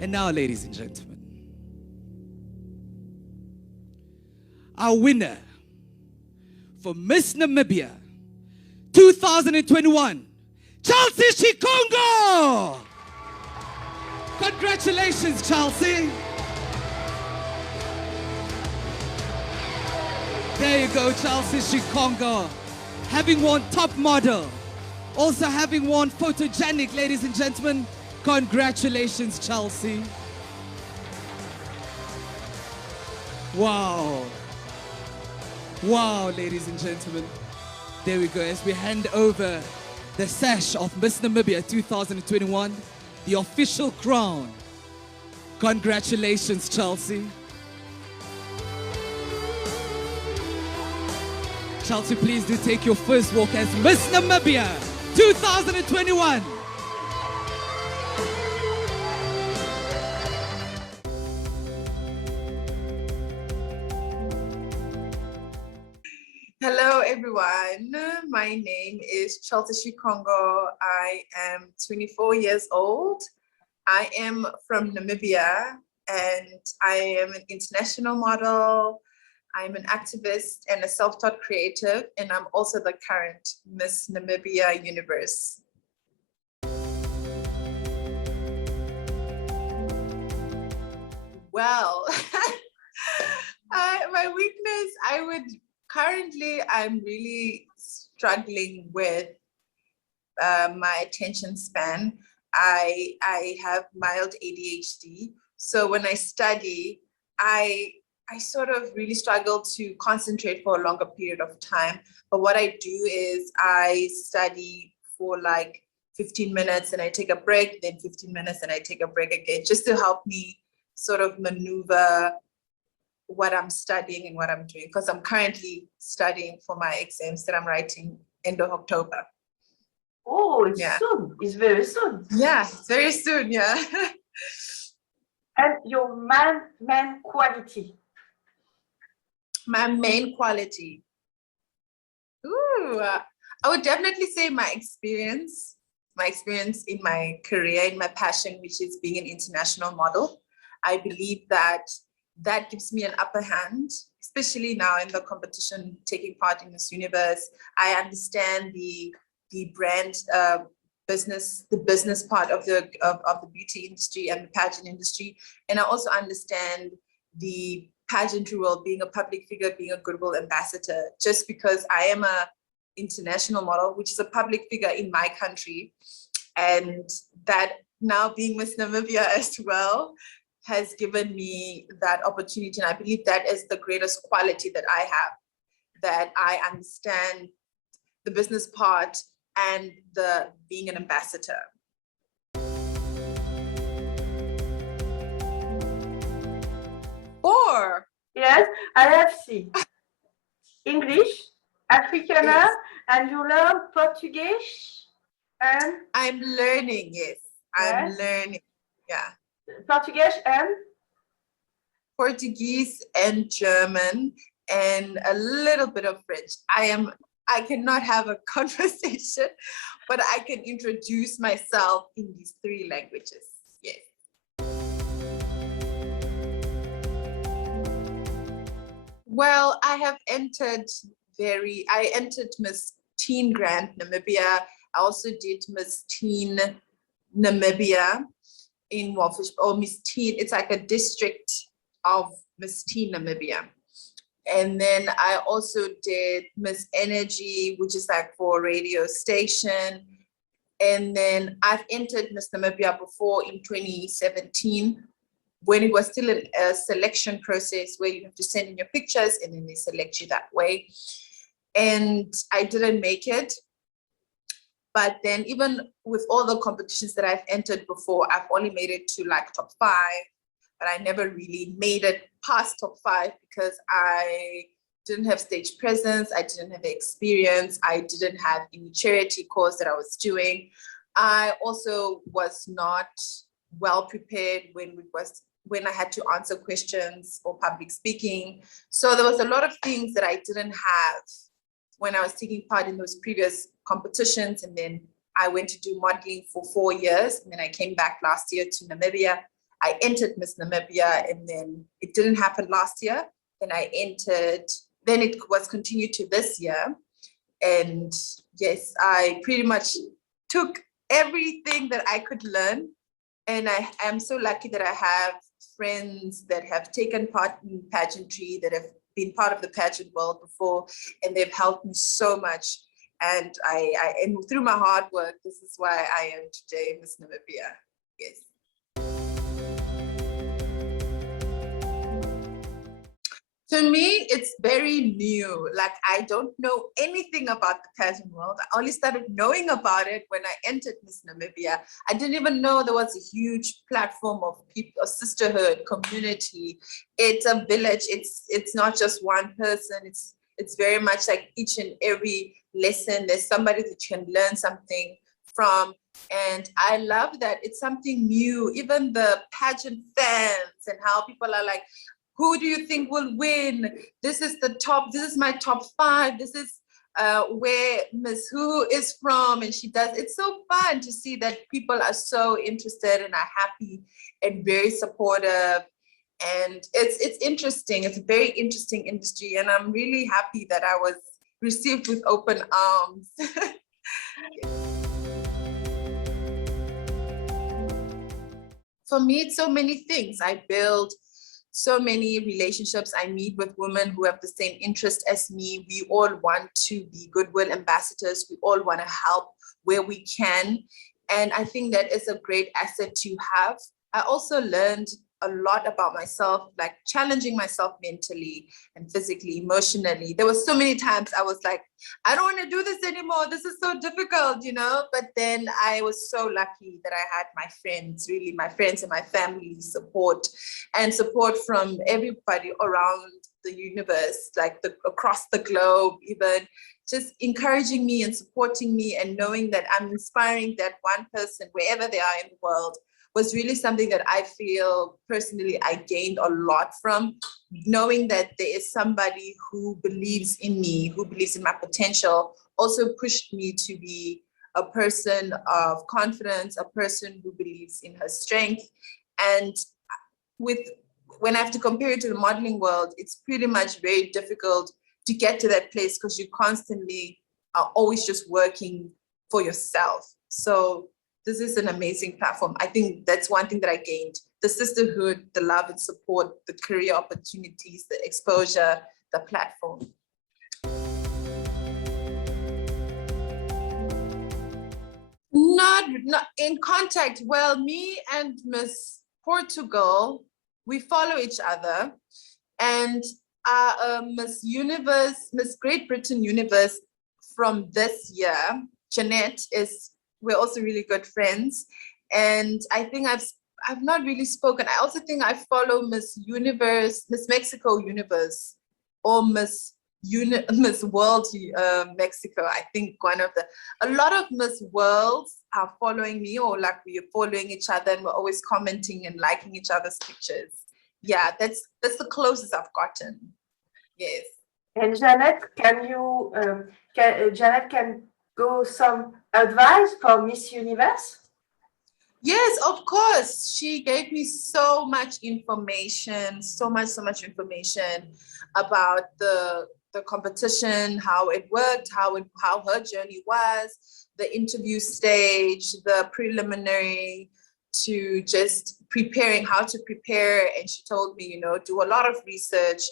And now, ladies and gentlemen, our winner for Miss Namibia 2021, Chelsi Shikongo! Congratulations, Chelsi! There you go, Chelsi Shikongo. Having won top model, also having won photogenic, ladies and gentlemen. Congratulations, Chelsi. Wow. Wow, ladies and gentlemen. There we go, as we hand over the sash of Miss Namibia 2021, the official crown. Congratulations, Chelsi. Chelsi, please do take your first walk as Miss Namibia 2021. Hello, everyone. My name is Chelsi Shikongo. I am 24 years old. I am from Namibia, and I am an international model. I'm an activist and a self-taught creative, and I'm also the current Miss Namibia Universe. Well, my weakness, currently I'm really struggling with my attention span. I have mild ADHD. So when I study, I sort of really struggle to concentrate for a longer period of time. But what I do is I study for like 15 minutes and I take a break, then 15 minutes and I take a break again, just to help me sort of maneuver what I'm studying and what I'm doing, because I'm currently studying for my exams that I'm writing end of October. Oh, it's soon. It's very soon. Yeah, it's very soon, yeah. And your main quality? My main quality. Ooh, I would definitely say my experience in my career, in my passion, which is being an international model. I believe that gives me an upper hand, especially now in the competition, taking part in Miss Universe. I understand the brand business, the business part of the beauty industry and the pageant industry. And I also understand the pageantry world, being a public figure, being a goodwill ambassador, just because I am a international model, which is a public figure in my country. And that now being Miss Namibia as well has given me that opportunity. And I believe that is the greatest quality that I have, that I understand the business part and the being an ambassador. Four. Yes, I have seen English, Afrikaner, yes. And you learn Portuguese and? I'm learning, yes. I'm learning, yeah. Portuguese and? Portuguese and German and a little bit of French. I cannot have a conversation, but I can introduce myself in these three languages, yes. Well, I entered Miss Teen Grand Namibia. I also did Miss Teen Namibia in Wolfish, or Miss Teen, it's like a district of Miss Teen Namibia. And then I also did Miss Energy, which is like for a radio station. And then I've entered Miss Namibia before in 2017, when it was still a selection process where you have to send in your pictures and then they select you that way. And I didn't make it. But then even with all the competitions that I've entered before, I've only made it to like top 5, but I never really made it past top 5 because I didn't have stage presence, I didn't have the experience, I didn't have any charity cause that I was doing. I also was not well prepared when I had to answer questions or public speaking. So there was a lot of things that I didn't have when I was taking part in those previous competitions. And then I went to do modeling for 4 years. And then I came back last year to Namibia I entered Miss Namibia, and then it didn't happen last year. Then I entered, then it was continued to this year. And yes, I pretty much took everything that I could learn. And I am so lucky that I have friends that have taken part in pageantry, that have been part of the pageant world before, and they've helped me so much. And and through my hard work, this is why I am today Miss Namibia. Yes. To me, it's very new. Like, I don't know anything about the pageant world. I only started knowing about it when I entered Miss Namibia. I didn't even know there was a huge platform of people, a sisterhood, community. It's a village. It's not just one person. It's very much like each and every lesson, there's somebody that you can learn something from. And I love that it's something new. Even the pageant fans and how people are like, who do you think will win? This is my top 5. This is where Miss Who is from, and she does. It's so fun to see that people are so interested and are happy and very supportive. And it's interesting. It's a very interesting industry, and I'm really happy that I was received with open arms. For me, it's so many things. I build so many relationships. I meet with women who have the same interest as me. We all want to be goodwill ambassadors. We all want to help where we can. And I think that is a great asset to have. I also learned a lot about myself, like challenging myself mentally and physically, emotionally. There were so many times I was like, I don't want to do this anymore. This is so difficult, you know? But then I was so lucky that I had my friends, really my friends and my family support, and support from everybody around the universe, like across the globe, even just encouraging me and supporting me, and knowing that I'm inspiring that one person wherever they are in the world was really something that I feel personally I gained a lot from. Knowing that there is somebody who believes in me, who believes in my potential, also pushed me to be a person of confidence, a person who believes in her strength. And when I have to compare it to the modeling world, it's pretty much very difficult to get to that place because you constantly are always just working for yourself. So this is an amazing platform. I think that's one thing that I gained: the sisterhood, the love and support, the career opportunities, the exposure, the platform. Not in contact. Well, me and Miss Portugal, we follow each other, and Miss Universe, Miss Great Britain Universe from this year, Jeanette, we're also really good friends. And I think I've not really spoken. I also think I follow Miss Universe, Miss Mexico Universe, or Miss World Mexico. I think a lot of Miss Worlds are following me, or like we are following each other, and we're always commenting and liking each other's pictures. Yeah, that's the closest I've gotten. Yes. And Janet, Janet can go some advice for Miss Universe? Yes, of course. She gave me so much information, so much information about the competition, how it worked, how her journey was, the interview stage, the preliminary, to just preparing, how to prepare. And she told me, do a lot of research,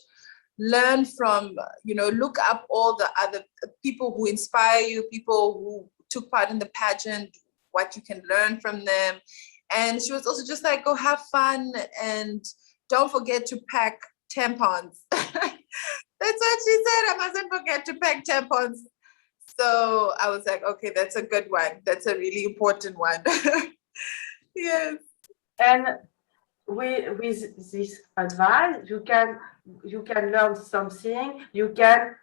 learn from, look up all the other people who inspire you, people who took part in the pageant, what you can learn from them. And she was also just like, go have fun and don't forget to pack tampons. That's what she said. I mustn't forget to pack tampons. So I was like, okay, that's a good one. That's a really important one. Yes. And with this advice, you can learn something. You can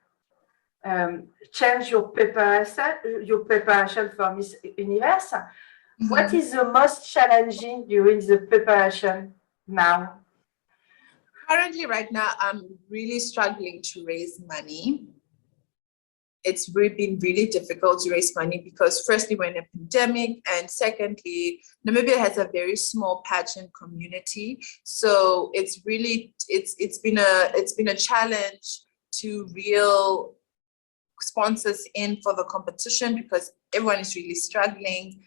change your preparation for Miss Universe. Mm-hmm. What is the most challenging during the preparation now? Currently, right now, I'm really struggling to raise money. it's been really difficult to raise money because firstly, we're in a pandemic, and secondly, Namibia has a very small pageant community. So it's been a challenge to reel sponsors in for the competition because everyone is really struggling.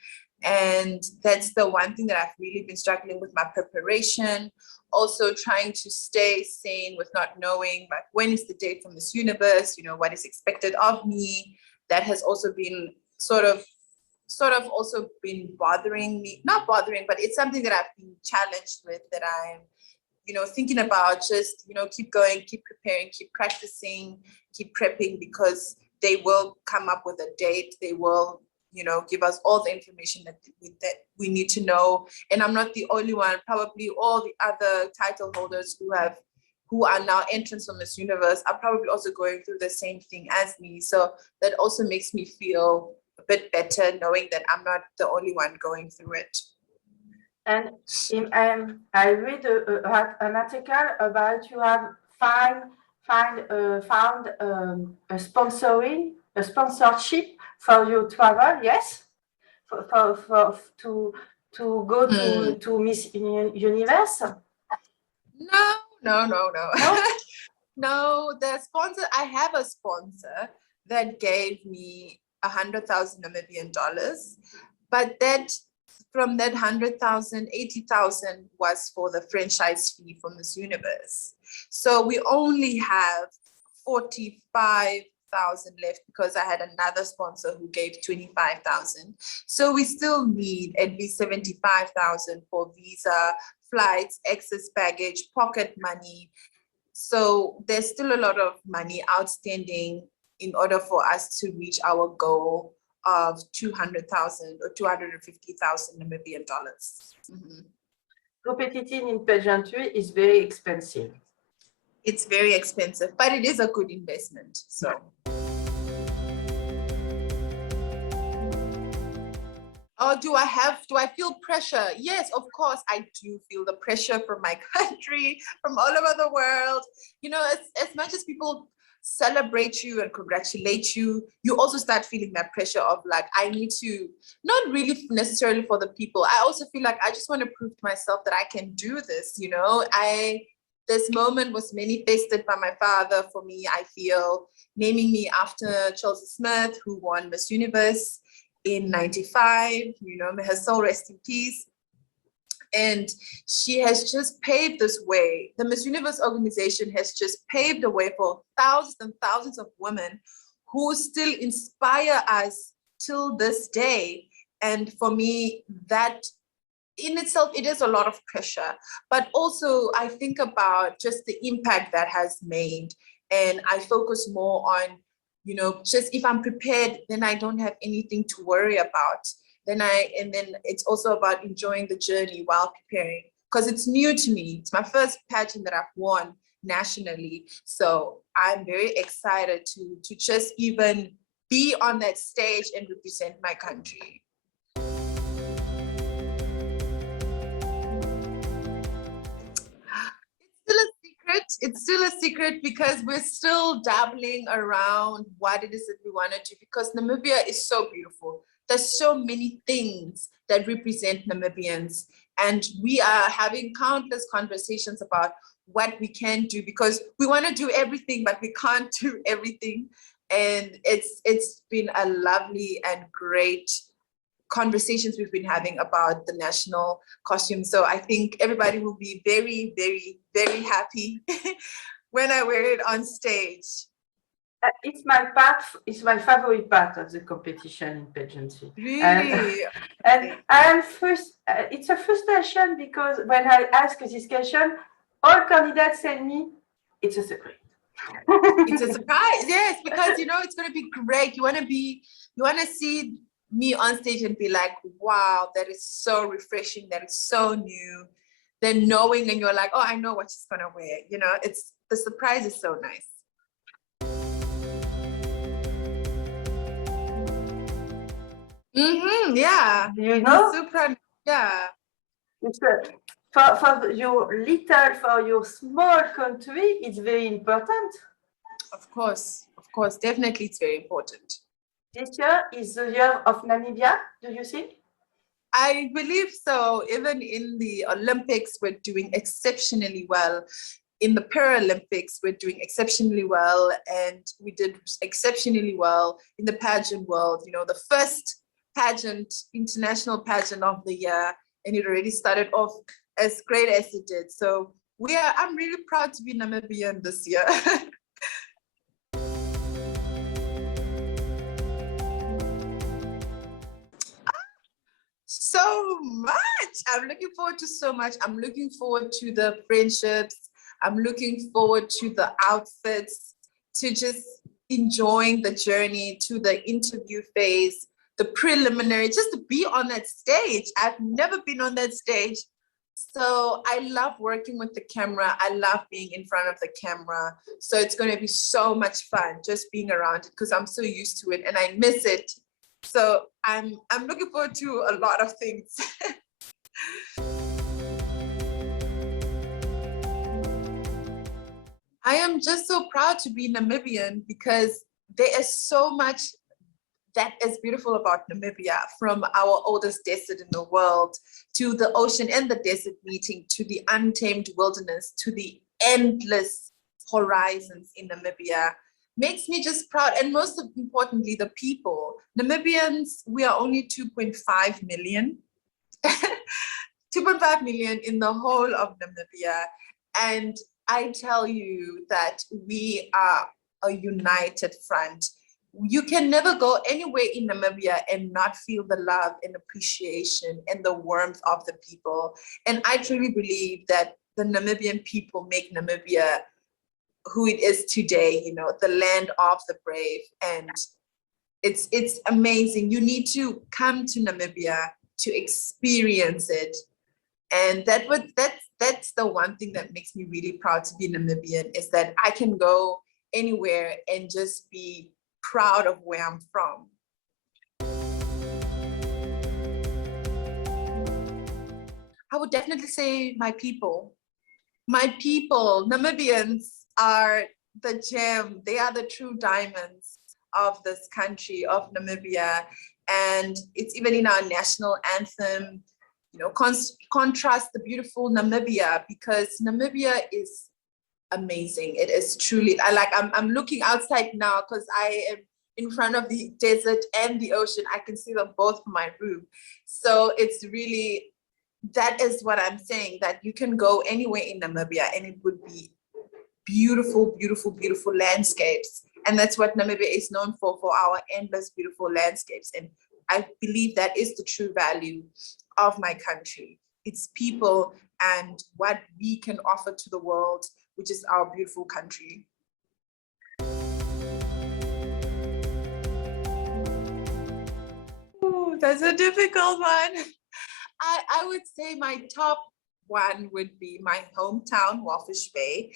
And that's the one thing that I've really been struggling with, my preparation. Also trying to stay sane with not knowing like when is the date from Miss Universe, what is expected of me. That has also been sort of also been bothering me, not bothering, but it's something that I've been challenged with, that I'm thinking about. Just keep going, keep preparing, keep practicing, keep prepping, because they will come up with a date. They will give us all the information that we need to know. And I'm not the only one. Probably all the other title holders who are now entrants from Miss Universe are probably also going through the same thing as me. So that also makes me feel a bit better knowing that I'm not the only one going through it. And I read an article about you have found a sponsorship for your travel, yes, to go to Miss Universe. No. No, the sponsor, I have a sponsor that gave me 100,000 Namibian dollars, but from that 100,000, 80,000 was for the franchise fee for Miss Universe. So we only have 45,000 left because I had another sponsor who gave 25,000. So we still need at least 75,000 for visa, flights, excess baggage, pocket money. So there's still a lot of money outstanding in order for us to reach our goal of 200,000 or 250,000 Namibian dollars. Competing in pageantry is very expensive. It's very expensive, but it is a good investment. So. Oh, do I feel pressure? Yes, of course, I do feel the pressure from my country, from all over the world. As much as people celebrate you and congratulate you, you also start feeling that pressure of like, I need to, not really necessarily for the people. I also feel like I just want to prove to myself that I can do this. This moment was manifested by my father for me, I feel, naming me after Chelsi Smith, who won Miss Universe in '95, may her soul rest in peace. And she has just paved this way. The Miss Universe organization has just paved the way for thousands and thousands of women who still inspire us till this day. And for me, that in itself, it is a lot of pressure, but also I think about just the impact that has made. And I focus more on, just if I'm prepared, then I don't have anything to worry about. And then it's also about enjoying the journey while preparing, because it's new to me. It's my first pageant that I've won nationally. So I'm very excited to just even be on that stage and represent my country. It's still a secret because we're still dabbling around what it is that we want to do, because Namibia is so beautiful. There's so many things that represent Namibians, and we are having countless conversations about what we can do, because we want to do everything, but we can't do everything. And it's been a lovely and great conversations we've been having about the national costume. So I think everybody will be very, very, very happy when I wear it on stage. It's my favorite part of the competition in pageantry. Really? And I am it's a frustration because when I ask this question, all candidates tell me it's a secret. It's a surprise, yes, because it's going to be great. You want to see me on stage and be like, wow, that is so refreshing, that is so new. Then knowing, and you're like, oh, I know what she's gonna wear. It's the surprise is so nice. Yeah. Super. Yeah. It's for your small country, it's very important. Of course. course, definitely, it's very important. This year is the year of Namibia, do you think? I believe so. Even in the Olympics, we're doing exceptionally well. In the Paralympics, we're doing exceptionally well. And we did exceptionally well in the pageant world. You know, the first pageant, international pageant of the year, and it already started off as great as it did. So I'm really proud to be Namibian this year. So much. I'm looking forward to so much. I'm looking forward to the friendships. I'm looking forward to the outfits, to just enjoying the journey, to the interview phase, the preliminary, just to be on that stage. I've never been on that stage. So I love working with the camera. I love being in front of the camera. So it's going to be so much fun just being around it because I'm so used to it and I miss it. So I'm looking forward to a lot of things. I am just so proud to be Namibian because there is so much that is beautiful about Namibia, from our oldest desert in the world to the ocean and the desert meeting, to the untamed wilderness, to the endless horizons in Namibia. Makes me just proud. And most importantly, the people. Namibians, we are only 2.5 million. 2.5 million in the whole of Namibia. And I tell you that we are a united front. You can never go anywhere in Namibia and not feel the love and appreciation and the warmth of the people. And I truly believe that the Namibian people make Namibia who it is today, you know, the land of the brave. And it's amazing. You need to come to Namibia to experience it. And that's the one thing that makes me really proud to be Namibian, is that I can go anywhere and just be proud of where I'm from. I would definitely say my people. My people, Namibians, are the gem. They are the true diamonds of this country, of Namibia. And it's even in our national anthem, you know, contrast the beautiful Namibia, because Namibia is amazing. It is truly, I'm looking outside now because I am in front of the desert and the ocean. I can see them both from my room. So it's really, that is what I'm saying, that you can go anywhere in Namibia and it would be beautiful, beautiful, beautiful landscapes. And that's what Namibia is known for our endless beautiful landscapes. And I believe that is the true value of my country. It's people and what we can offer to the world, which is our beautiful country. Ooh, that's a difficult one. I would say my top one would be my hometown, Walfish Bay,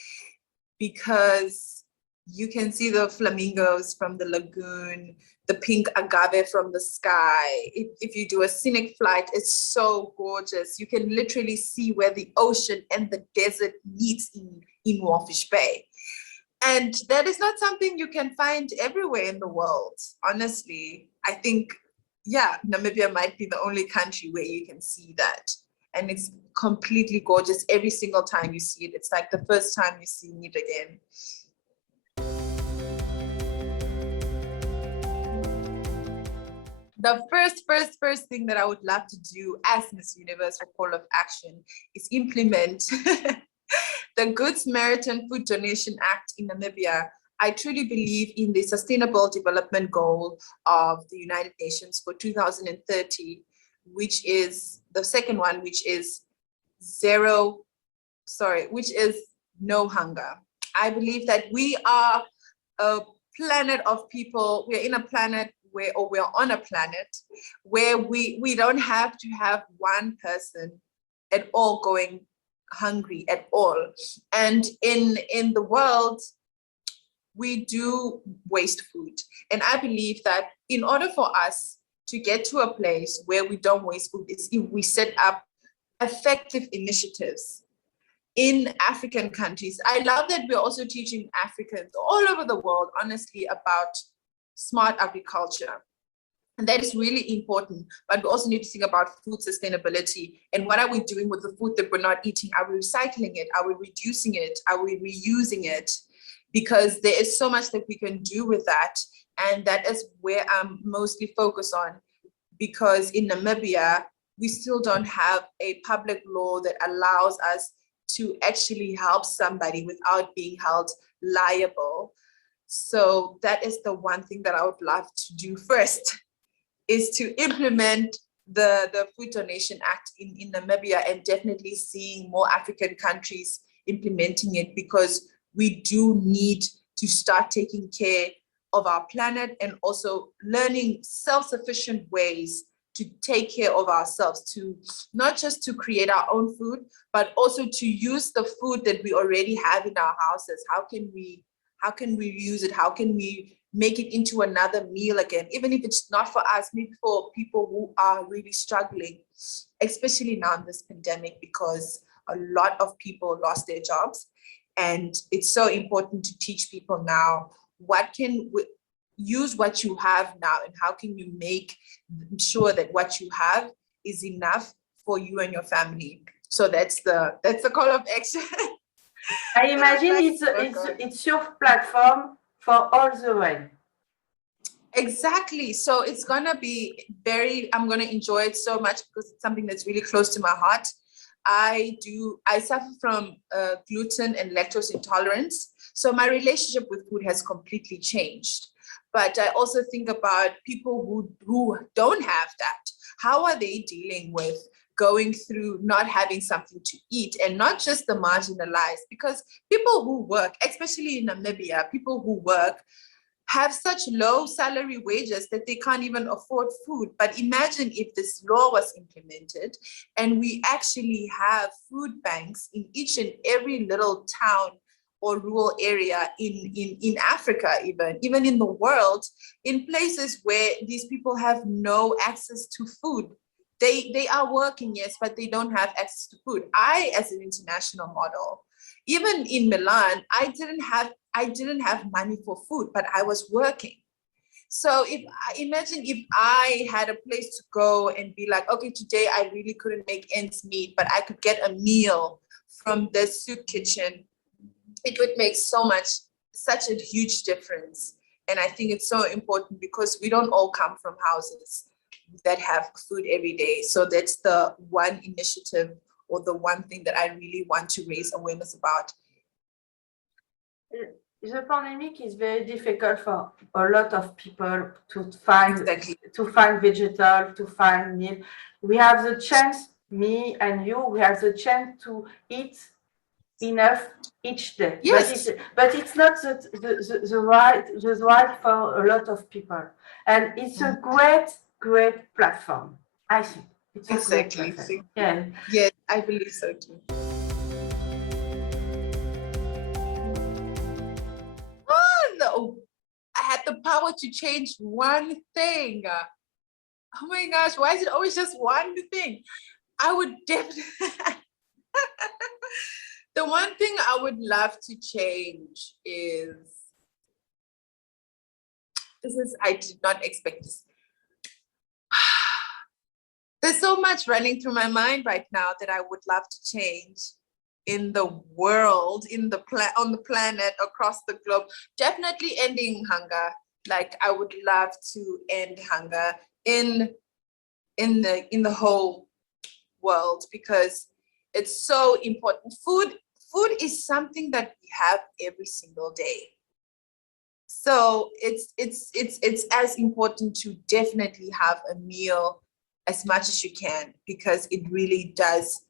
because you can see the flamingos from the lagoon, the pink agave from the sky. If you do a scenic flight, it's so gorgeous. You can literally see where the ocean and the desert meets in Walfish Bay. And that is not something you can find everywhere in the world, honestly. I think, yeah, Namibia might be the only country where you can see that. And it's completely gorgeous every single time you see it. It's like the first time you're seeing it again. The first thing that I would love to do as Miss Universe for Call of Action is implement the Good Samaritan Food Donation Act in Namibia. I truly believe in the Sustainable Development Goal of the United Nations for 2030, which is the second one, which is no hunger. I believe that we are a planet of people. We're in a planet we're on a planet where we don't have to have one person at all going hungry at all. And in the world, we do waste food. And I believe that in order for us to get to a place where we don't waste food, is if we set up effective initiatives in African countries. I love that we're also teaching Africans all over the world, honestly, about smart agriculture. And that is really important, but we also need to think about food sustainability. And what are we doing with the food that we're not eating? Are we recycling it? Are we reducing it? Are we reusing it? Because there is so much that we can do with that. And that is where I'm mostly focused on, because in Namibia, we still don't have a public law that allows us to actually help somebody without being held liable. So that is the one thing that I would love to do first, is to implement the Food Donation Act in Namibia, and definitely seeing more African countries implementing it, because we do need to start taking care of our planet and also learning self-sufficient ways to take care of ourselves, to not just to create our own food, but also to use the food that we already have in our houses. How can we use it? How can we make it into another meal again, even if it's not for us, maybe for people who are really struggling, especially now in this pandemic, because a lot of people lost their jobs. And it's so important to teach people now, what can we use what you have now, and how can you make sure that what you have is enough for you and your family. So that's the call of action. I imagine it's your platform for all the way. Exactly. So it's gonna be I'm gonna enjoy it so much, because it's something that's really close to my heart. I suffer from gluten and lactose intolerance. So my relationship with food has completely changed. But I also think about people who don't have that. How are they dealing with going through not having something to eat, and not just the marginalized? Because people who work, especially in Namibia, people who work have such low salary wages that they can't even afford food. But imagine if this law was implemented and we actually have food banks in each and every little town or rural area in Africa, even in the world, in places where these people have no access to food. They are working, yes, but they don't have access to food. I, as an international model, even in Milan, I didn't have money for food, but I was working. So imagine if I had a place to go and be like, okay, today I really couldn't make ends meet, but I could get a meal from the soup kitchen. It would make such a huge difference. And I think it's so important, because we don't all come from houses that have food every day. So that's the one initiative, or the one thing that I really want to raise awareness about. The pandemic is very difficult for a lot of people to find vegetable, to find meat. We have the chance, me and you, we have the chance to eat enough each day. Yes. But it's not the right for a lot of people. And it's a great platform, I think. It's exactly. A great platform. Yeah. Yes, I believe so too. Oh no, I had the power to change one thing. Oh my gosh, why is it always just one thing? I would definitely the one thing I would love to change is I did not expect this. There's so much running through my mind right now that I would love to change in the world, on the planet, across the globe. Definitely ending hunger. Like, I would love to end hunger in the whole world, because it's so important. Food is something that we have every single day. So it's as important to definitely have a meal as much as you can, because it really does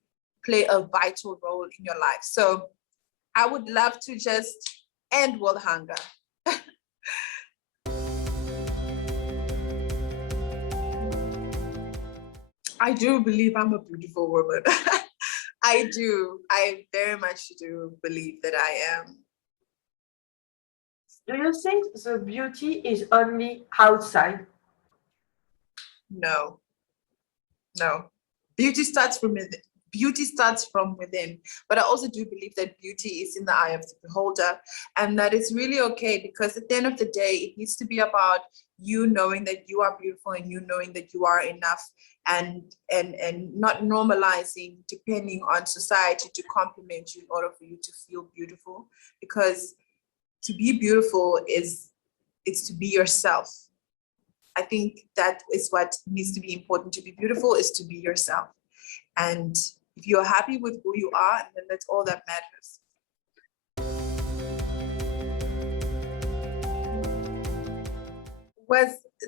play a vital role in your life. So I would love to just end world hunger. I do believe I'm a beautiful woman. I very much do believe that I am. Do you think the beauty is only outside? No. Beauty starts from beauty starts from within. But I also do believe that beauty is in the eye of the beholder, and that it's really okay, because at the end of the day, it needs to be about you knowing that you are beautiful and you knowing that you are enough, and not normalizing depending on society to compliment you in order for you to feel beautiful. Because to be beautiful it's to be yourself. I think that is what needs to be important. To be beautiful is to be yourself. And if you're happy with who you are, then that's all that matters.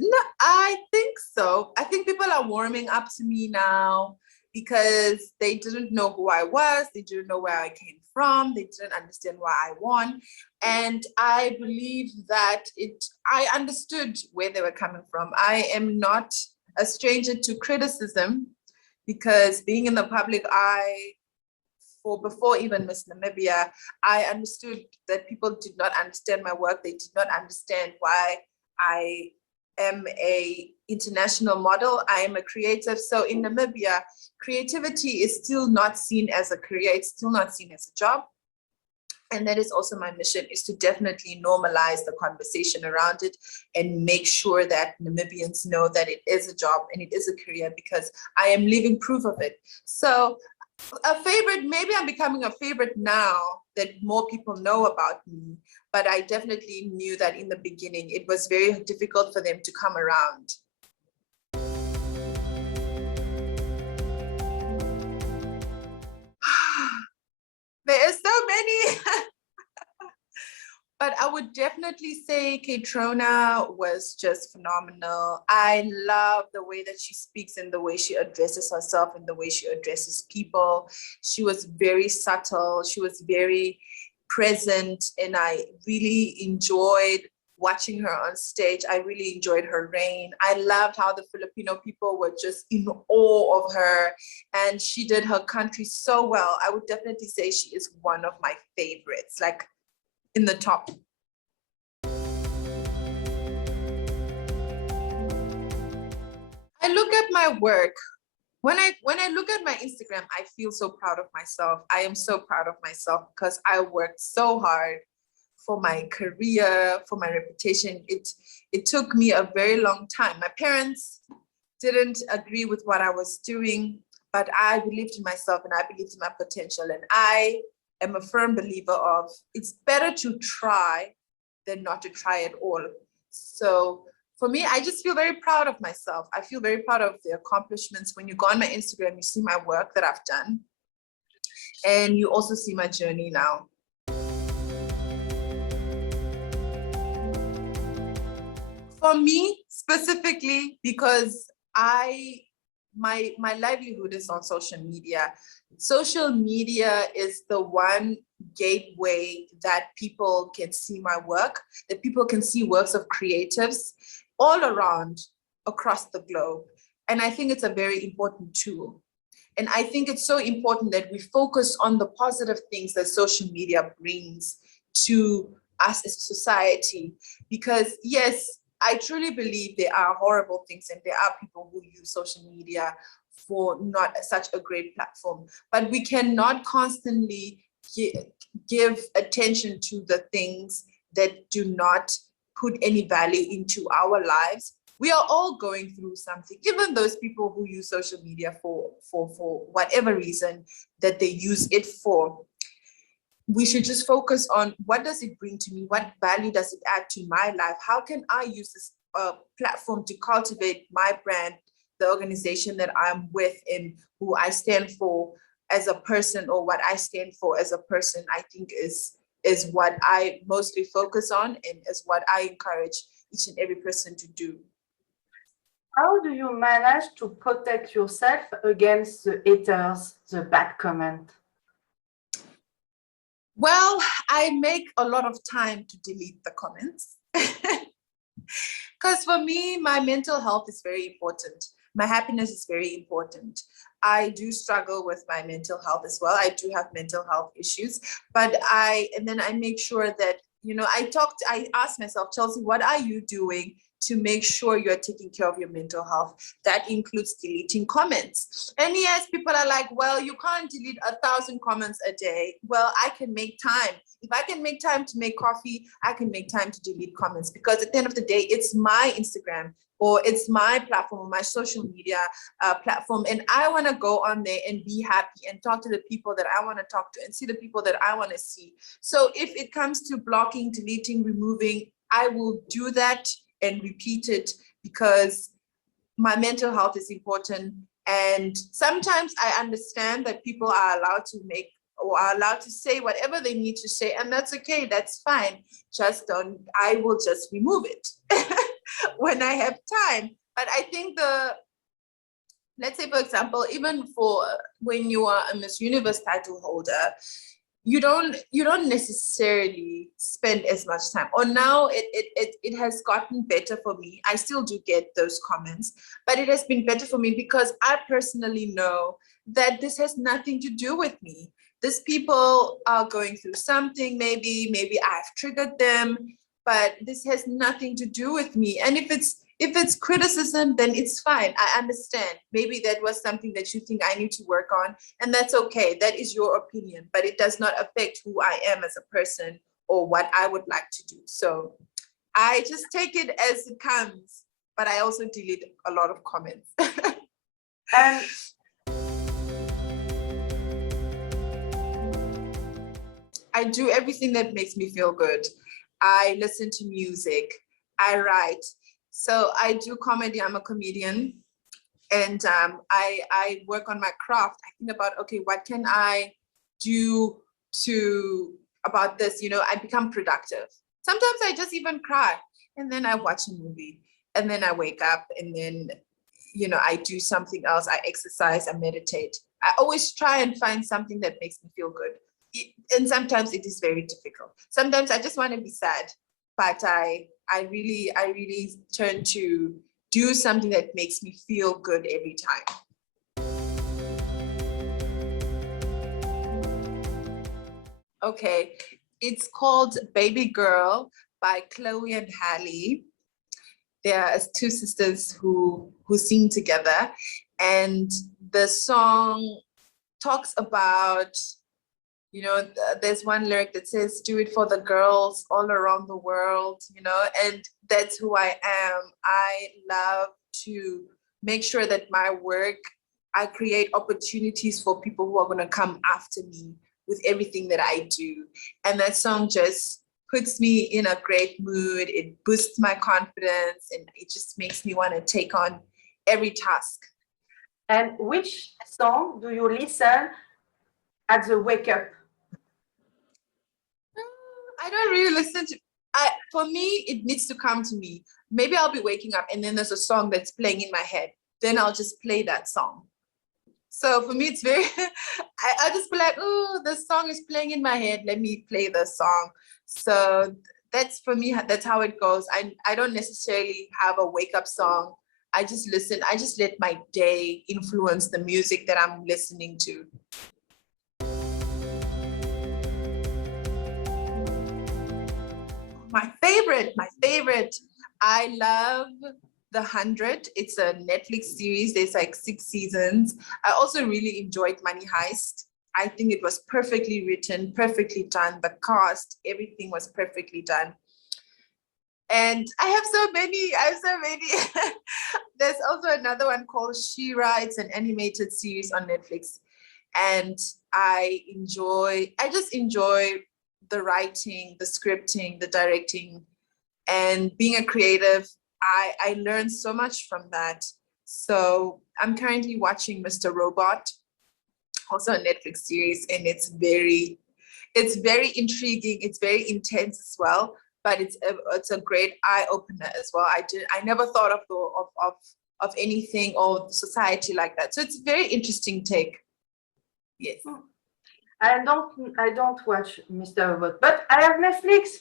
No, I think so. I think people are warming up to me now because they didn't know who I was. They didn't know where I came from. They didn't understand why I won. And I believe that I understood where they were coming from. I am not a stranger to criticism, because being in the public eye before even Miss Namibia, I understood that people did not understand my work. They did not understand why I am a international model. I am a creative. So in Namibia, creativity is still not seen as a career. It's still not seen as a job. And that is also my mission, is to definitely normalize the conversation around it and make sure that Namibians know that it is a job and it is a career, because I am living proof of it. So a favorite, maybe I'm becoming a favorite now that more people know about me, but I definitely knew that in the beginning it was very difficult for them to come around. There are so many. But I would definitely say Katrona was just phenomenal. I love the way that she speaks and the way she addresses herself and the way she addresses people. She was very subtle. She was very present, and I really enjoyed watching her on stage. I really enjoyed her reign. I loved how the Filipino people were just in awe of her, and she did her country so well. I would definitely say she is one of my favorites, like in the top. I look at my work. When I look at my Instagram, I feel so proud of myself. I am so proud of myself because I worked so hard for my career, for my reputation. It took me a very long time. My parents didn't agree with what I was doing, but I believed in myself and I believed in my potential. And I am a firm believer of it's better to try than not to try at all. So for me, I just feel very proud of myself. I feel very proud of the accomplishments. When you go on my Instagram, you see my work that I've done. And you also see my journey now. For me specifically, because my livelihood is on social media. Social media is the one gateway that people can see my work, that people can see works of creatives all around across the globe. And I think it's a very important tool. And I think it's so important that we focus on the positive things that social media brings to us as a society. Because yes, I truly believe there are horrible things and there are people who use social media for not such a great platform, but we cannot constantly give attention to the things that do not put any value into our lives. We are all going through something, even those people who use social media for whatever reason that they use it for. We should just focus on what does it bring to me? What value does it add to my life? How can I use this platform to cultivate my brand, the organization that I'm with and who I stand for as a person, or what I stand for as a person, I think is what I mostly focus on and is what I encourage each and every person to do. How do you manage to protect yourself against the haters, the bad comment? Well, I make a lot of time to delete the comments. Because for me, my mental health is very important. My happiness is very important. I do struggle with my mental health as well. I do have mental health issues, but I make sure that, I ask myself, Chelsi, what are you doing to make sure you're taking care of your mental health. That includes deleting comments. And yes, people are like, well, you can't delete 1,000 comments a day. Well, I can make time. If I can make time to make coffee, I can make time to delete comments, because at the end of the day, it's my Instagram, or it's my platform, my social media platform. And I want to go on there and be happy and talk to the people that I want to talk to and see the people that I want to see. So if it comes to blocking, deleting, removing, I will do that and repeat it, because my mental health is important. And sometimes I understand that people are allowed to make, or are allowed to say whatever they need to say, and that's okay, that's fine. Just don't, I will just remove it when I have time. But I think let's say, for example, even for when you are a Miss Universe title holder, you don't necessarily spend as much time. Or now it has gotten better for me. I still do get those comments, but it has been better for me because I personally know that this has nothing to do with me. These people are going through something, maybe I've triggered them, but this has nothing to do with me. And if it's criticism, then it's fine. I understand. Maybe that was something that you think I need to work on, and that's okay. That is your opinion, but it does not affect who I am as a person or what I would like to do. So I just take it as it comes, but I also delete a lot of comments. And I do everything that makes me feel good. I listen to music. I write. So I do comedy. I'm a comedian, and I work on my craft. I think about, okay, what can I do about this? You know, I become productive. Sometimes I just even cry, and then I watch a movie, and then I wake up, and then, you know, I do something else. I exercise, I meditate. I always try and find something that makes me feel good. And sometimes it is very difficult. Sometimes I just want to be sad, but I really turn to do something that makes me feel good every time. Okay, it's called Baby Girl by Chloe and Halle. They are two sisters who sing together, and the song talks about, you know, there's one lyric that says, do it for the girls all around the world, you know, and that's who I am. I love to make sure that my work, I create opportunities for people who are going to come after me with everything that I do. And that song just puts me in a great mood. It boosts my confidence, and it just makes me want to take on every task. And which song do you listen at the wake up? I don't really listen to, for me, it needs to come to me. Maybe I'll be waking up and then there's a song that's playing in my head. Then I'll just play that song. So for me, it's very, I'll just be like, oh, the song is playing in my head. Let me play the song. So that's, for me, that's how it goes. I don't necessarily have a wake up song. I just listen. I just let my day influence the music that I'm listening to. My favorite, I love The 100. It's a Netflix series. There's like 6 seasons. I also really enjoyed Money Heist. I think it was perfectly written, perfectly done. The cast, everything was perfectly done. And I have so many. There's also another one called She-Ra. It's an animated series on Netflix. And I just enjoy the writing, the scripting, the directing, and being a creative. I learned so much from that. So I'm currently watching Mr. Robot, also a Netflix series, and it's very intriguing. It's very intense as well, but it's a great eye opener as well. I never thought of anything or society like that. So it's a very interesting take. Yes. I don't watch Mr. Robot, but I have Netflix.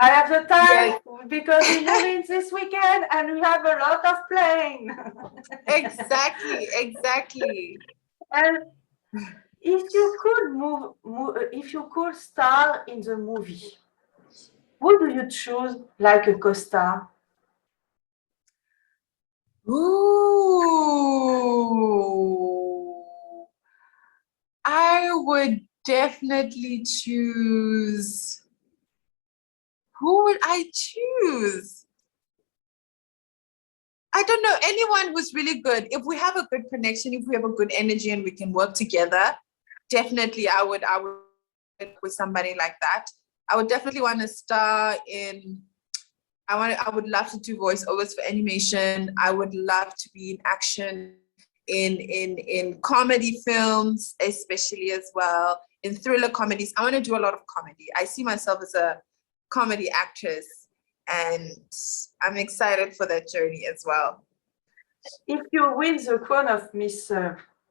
I have the time because we move in this weekend and we have a lot of playing. Exactly. And if you could if you could star in the movie, who do you choose like a co-star? Ooh, I would definitely choose. Who would I choose? I don't know, anyone who's really good. If we have a good connection, if we have a good energy and we can work together, definitely I would work with somebody like that. I would definitely want to star in, I would love to do voiceovers for animation. I would love to be in action in comedy films, especially as well, in thriller comedies. I want to do a lot of comedy. I see myself as a comedy actress, and I'm excited for that journey as well. If you win the crown of Miss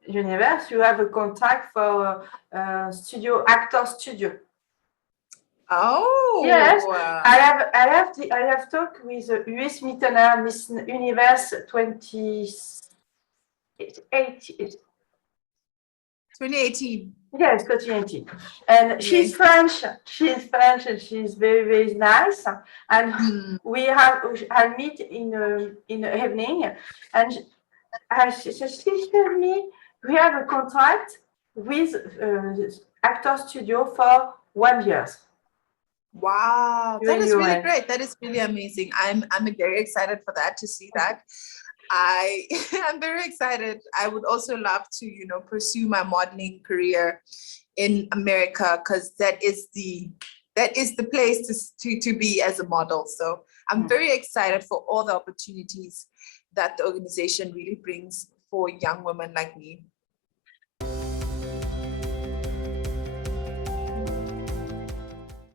Universe, you have a contact for actor studio. Oh yes, I have talked with US Miss Universe 2018. Yes, 2018. And she's Yes. French. She's French, and she's very, very nice. And I meet in the evening, and she told me we have a contract with actor studio for 1 year. Wow, that is really great. That is really amazing. I'm very excited for that, to see that. I'm very excited. I would also love to, pursue my modeling career in America, because that is the place to be as a model. So I'm very excited for all the opportunities that the organization really brings for young women like me.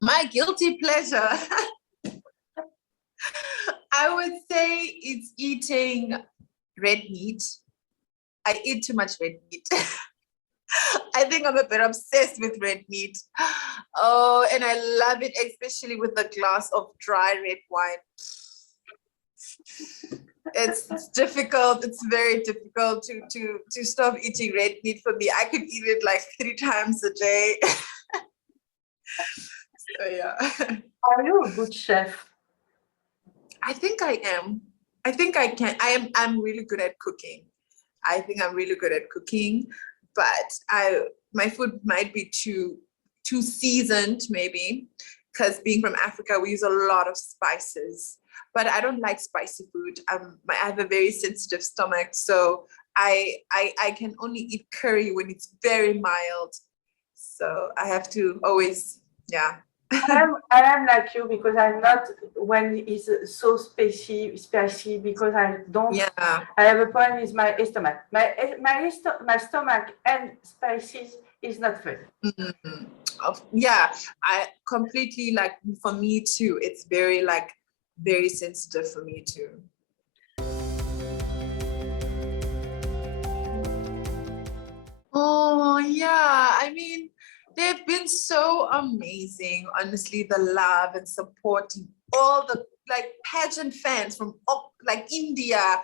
My guilty pleasure. I would say it's eating red meat. I eat too much red meat. I think I'm a bit obsessed with red meat. Oh, and I love it, especially with a glass of dry red wine. It's difficult. It's very difficult to stop eating red meat for me. I could eat it like 3 times a day. So yeah. Are you a good chef? I think I am. I think I can. I'm really good at cooking. I think I'm really good at cooking, but my food might be too seasoned, maybe, because being from Africa, we use a lot of spices. But I don't like spicy food. I have a very sensitive stomach, so I can only eat curry when it's very mild. So I have to always, yeah. I am like you, because I'm not when it's so spicy because I don't. Yeah. I have a problem with my stomach. My stomach and spices is not good. Mm-hmm. Yeah, I completely, like, for me too. It's very sensitive for me too. Oh yeah, I mean, they've been so amazing, honestly, the love and support, all the pageant fans from India,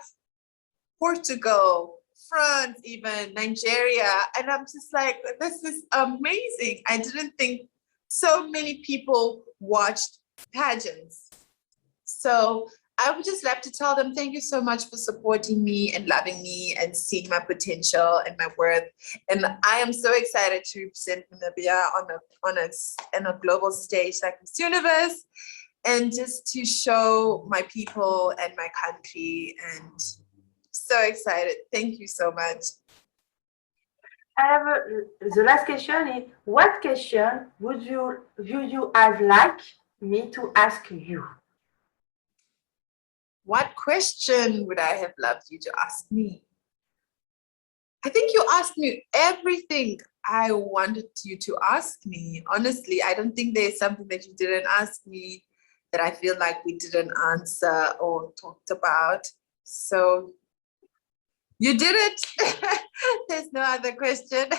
Portugal, France, even Nigeria. And I'm just like, this is amazing. I didn't think so many people watched pageants. So I would just like to tell them, thank you so much for supporting me and loving me and seeing my potential and my worth. And I am so excited to represent Namibia on a global stage like Miss Universe, and just to show my people and my country. And so excited. Thank you so much. I have the last question is, what question would you have liked me to ask you? What question would I have loved you to ask me? I think you asked me everything I wanted you to ask me. Honestly, I don't think there's something that you didn't ask me that I feel like we didn't answer or talked about. So you did it. There's no other question.